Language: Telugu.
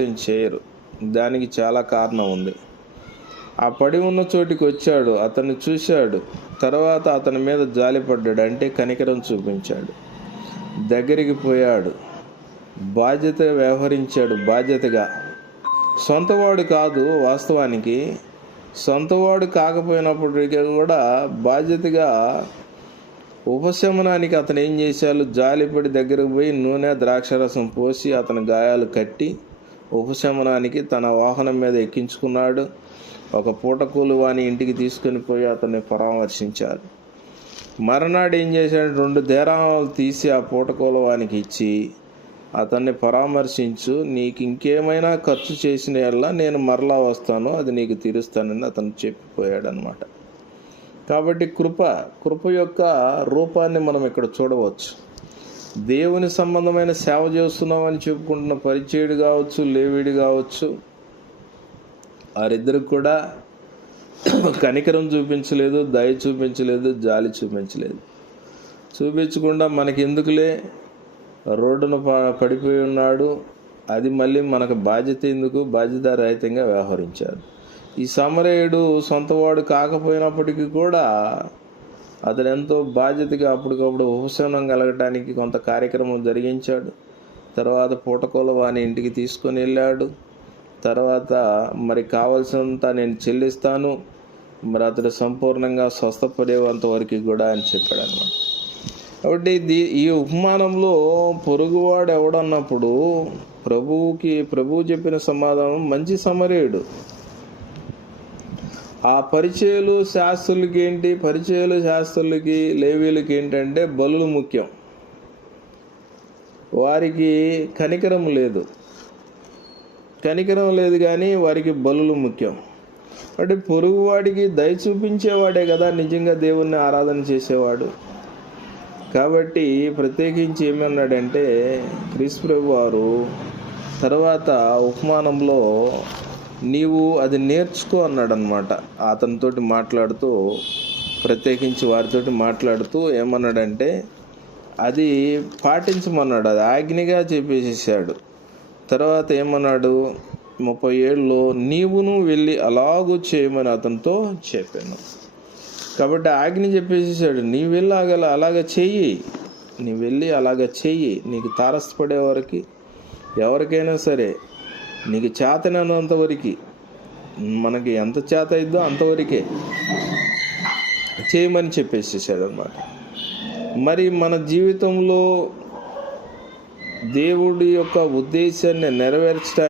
చేయరు. దానికి చాలా కారణం ఉంది. ఆ పడి ఉన్న చోటికి వచ్చాడు, అతన్ని చూశాడు, తర్వాత అతని మీద జాలిపడ్డాడు, అంటే కనికరం చూపించాడు, దగ్గరికి పోయాడు, బాధ్యతగా వ్యవహరించాడు. బాధ్యతగా సొంతవాడు కాదు, వాస్తవానికి సొంతవాడు కాకపోయినప్పటికీ కూడా బాధ్యతగా ఉపశమనానికి అతను ఏం చేశాడు, జాలిపడి దగ్గరకు పోయి నూనె ద్రాక్షరసం పోసి అతని గాయాలు కట్టి ఉపశమనానికి తన వాహనం మీద ఎక్కించుకున్నాడు. ఒక పూటకూలు వాని ఇంటికి తీసుకొని పోయి అతన్ని పరామర్శించాడు. మరునాడు ఏం చేశాడు, 2 దేరాలు తీసి ఆ పూటకూలు వానికి ఇచ్చి అతన్ని పరామర్శించు, నీకు ఇంకేమైనా ఖర్చు చేసిన యెడల నేను మరలా వస్తాను, అది నీకు తీరుస్తానని అతను చెప్పిపోయాడు అనమాట. కాబట్టి కృప యొక్క రూపాన్ని మనం ఇక్కడ చూడవచ్చు. దేవుని సంబంధమైన సేవ చేస్తున్నామని చెప్పుకుంటున్న పరిచయుడు కావచ్చు, లేవీడు కావచ్చు, వారిద్దరికి కూడా కనికరం చూపించలేదు, దయ చూపించలేదు, జాలి చూపించలేదు. చూపించకుండా మనకి ఎందుకులే, రోడ్డున పడిపోయి ఉన్నాడు, అది మళ్ళీ మనకు బాధ్యత ఎందుకు, బాధ్యతారహితంగా వ్యవహరించారు. ఈ సమరయుడు సొంతవాడు కాకపోయినప్పటికీ కూడా అతను ఎంతో బాధ్యతగా అప్పటికప్పుడు ఉపశమనం కలగటానికి కొంత కార్యక్రమం జరిగించాడు. తర్వాత పూటకోల వాని ఇంటికి తీసుకొని వెళ్ళాడు. తర్వాత మరి కావాల్సినంత నేను చెల్లిస్తాను, మరి అతడు సంపూర్ణంగా స్వస్థపడేంత వరకు కూడా అని చెప్పాడు అన్నమాట. కాబట్టి ఈ ఉపమానంలో పొరుగువాడు ఎవడన్నప్పుడు ప్రభువు చెప్పిన సమాధానం మంచి సమరయుడు. ఆ పరిచయులు శాస్త్రులకి ఏంటి, పరిచయులు శాస్త్రులకి లేవీలకి ఏంటంటే బలులు ముఖ్యం. వారికి కనికరం లేదు కానీ వారికి బలులు ముఖ్యం. అంటే పొరుగువాడికి దయ చూపించేవాడే కదా నిజంగా దేవుణ్ణి ఆరాధన చేసేవాడు. కాబట్టి ప్రత్యేకించి ఏమన్నాడంటే క్రీస్తు ప్రభు వారు తర్వాత ఉపమానంలో నీవు అది నేర్చుకో అన్నాడు అనమాట. అతనితోటి మాట్లాడుతూ, ప్రత్యేకించి వారితోటి మాట్లాడుతూ ఏమన్నాడంటే అది పాటించమన్నాడు, అది ఆజ్ఞగా చెప్పేసేసాడు. తర్వాత ఏమన్నాడు, 37లో నీవును వెళ్ళి అలాగూ చేయమని అతనితో చెప్పాను. కాబట్టి ఆజ్ఞ చెప్పేసేసాడు, నీ వెళ్ళి అలాగ చెయ్యి, నీ వెళ్ళి అలాగ చెయ్యి. నీకు తారసపడే వరకు ఎవరికైనా సరే నీకు చేతనంతవరకు, మనకి ఎంత చేత అయిద్దో అంతవరకే చేయమని చెప్పేసేసాడు అన్నమాట. మరి మన జీవితంలో దేవుడి యొక్క ఉద్దేశాన్ని నెరవేర్చడానికి